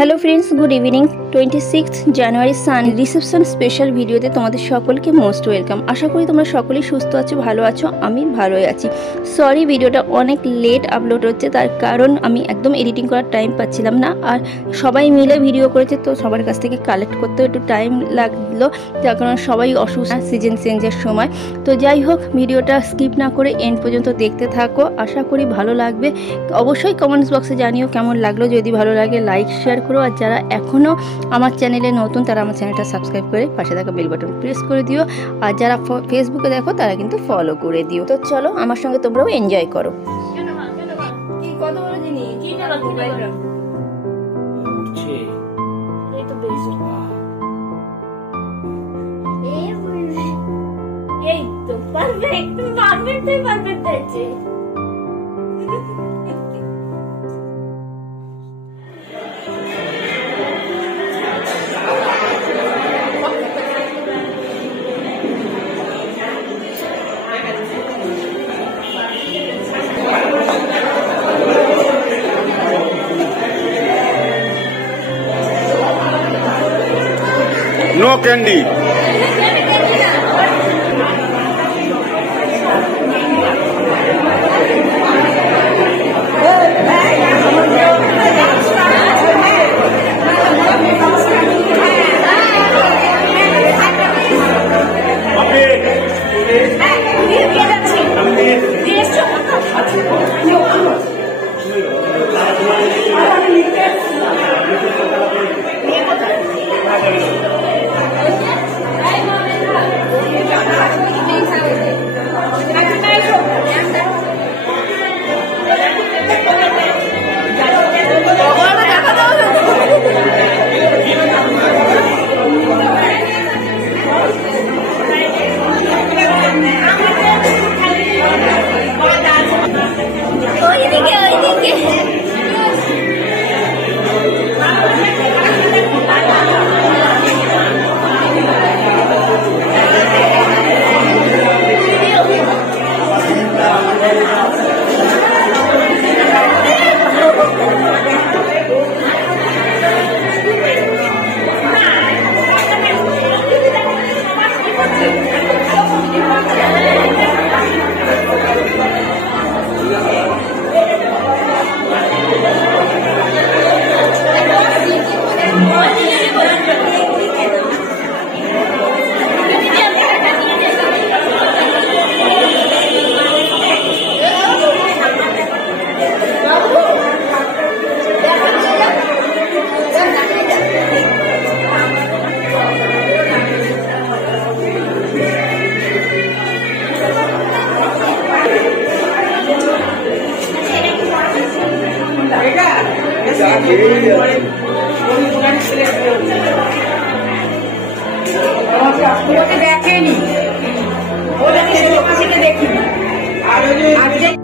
Hello friends, good evening. 26 জানুয়ারি সান reception special ভিডিওতে তোমাদের সকলকে মোস্ট ওয়েলকাম। আশা করি তোমরা সকলেই সুস্থ আছো, ভালো আছো। আমি ভালোই আছি। সরি, ভিডিওটা অনেক লেট আপলোড হচ্ছে, তার কারণ আমি একদম এডিটিং করার টাইম পাচ্ছিলাম না। আর সবাই মিলে ভিডিও করেছে, তো সবার কাছ থেকে কালেক্ট করতেও একটু টাইম লাগলো, যার কারণে সবাই অসুস্থ সিজন চেঞ্জের সময়। তো যাই হোক, ভিডিওটা স্কিপ না করে এন্ড পর্যন্ত দেখতে থাকো, আশা করি ভালো লাগবে। অবশ্যই কমেন্টস বক্সে জানিও কেমন লাগলো। যদি ভালো লাগে লাইক শেয়ার করো, আর যারা এখনও আমার চ্যানেলে নতুন তারা আমার চ্যানেলটা সাবস্ক্রাইব করে পাশে থাকা বেল বাটন প্রেস করে দিও। আর যারা ফেসবুকে দেখো তারা কিন্তু ফলো করে দিও। তো চলো, আমার সঙ্গে তোমরাও এনজয় করো। No candy. দেখেনি, দেখি